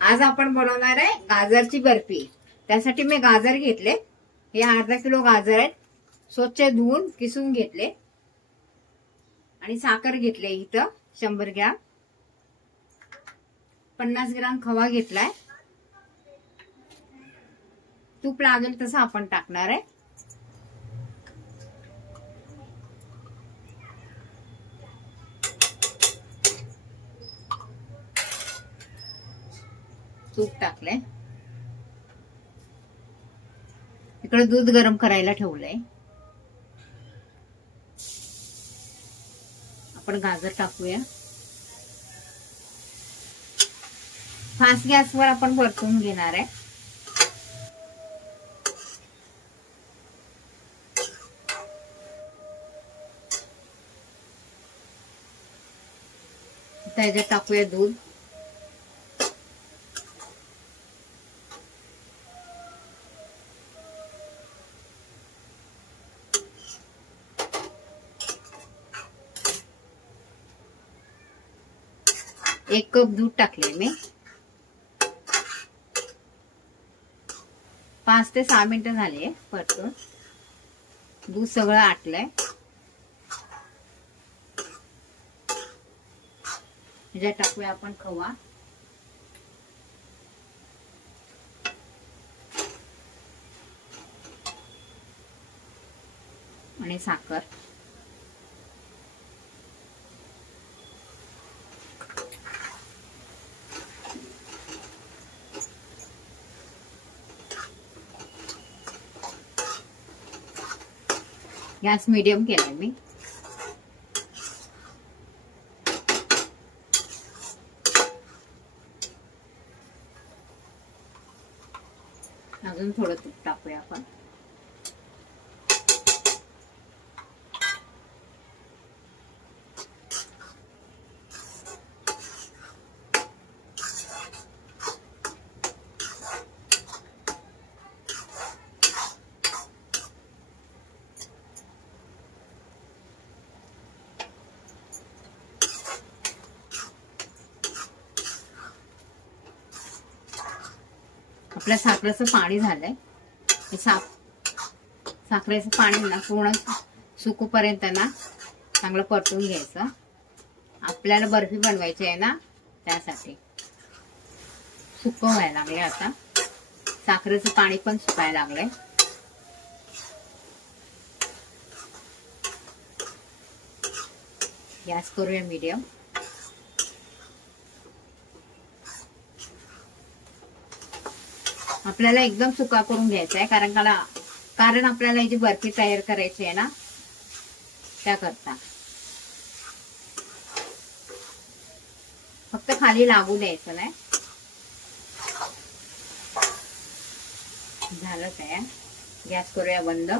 आज आपण बनवणार आहे गाजरची बर्फी। त्यासाठी मी गाजर घेतले, हे अर्धा किलो गाजर आहेत, स्वच्छ धुवून किसून घेतले। आणि साखर घेतले इथं 100 ग्रॅम, 50 ग्रॅम खवा घेतलाय, तूप लागेल तसं आपण टाकणार आहे। तूप टाकले, इकडे दूध गरम करायला ठेवलंय। आपण गाजर टाकूया, फास्ट गॅसवर आपण परतून घेणार आहे। त्याच्यात टाकूया दूध, एक कप दूध टाकले मी। 5 ते 6 मिनिटं झाले परतून, दूध सगळं आटलंय। ह्याच्यात टाकूया आपण खवा, आणि साखर। गॅस मीडियम केलाय मी। अजून थोडं तूप टाकूया आपण। आपल्या साखरेचं पाणी झालंय, हे साखरेचं पाणी ना पूर्ण सुकूपर्यंत ना चांगलं परतून घ्यायचं। आपल्याला बर्फी बनवायची आहे ना, त्यासाठी सुकं व्हायला लागले। आता साखरेचं पाणी पण सुकायला लागलंय। गॅस करूया मीडियम। आपल्याला एकदम सुका करून घ्यायचा आहे, कारण आपल्याला याची बर्फी तयार करायची आहे ना, त्याकरता फक्त खाली लागू द्यायचं नाही। झालं तयार, गॅस करूया बंद।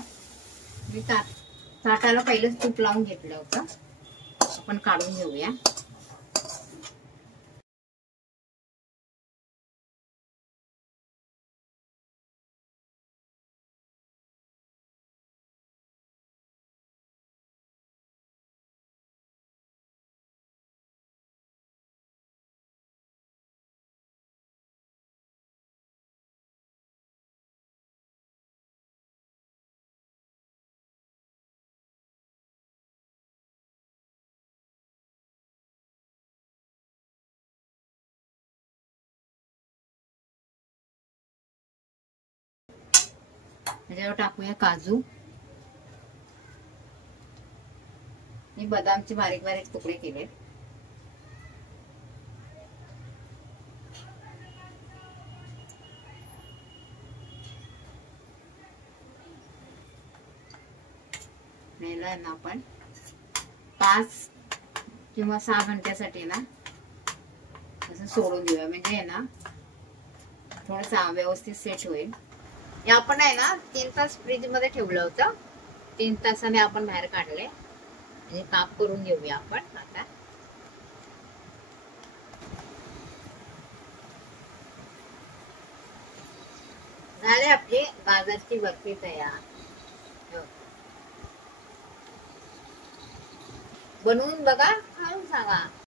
मी ताटाला पहिलेच तूप लावून घेतलं होतं, आपण काढून घेऊया। त्याच्यावर टाकूया काजू, मी बदामचे बारीक बारीक तुकडे केले। ना आपण 5 किंवा 6 घंट्यासाठी ना असं सोडून देऊया, म्हणजे ना थोडस व्यवस्थित सेट होईल। हे आपण आहे ना 3 तास फ्रीज मध्ये ठेवलं होतं, 3 तासाने आपण बाहेर काढले। म्हणजे काप करून घेऊया आपण आता। झाले आपली गाजरची बर्फी तयार। बनवून बघा, खाऊन सांगा।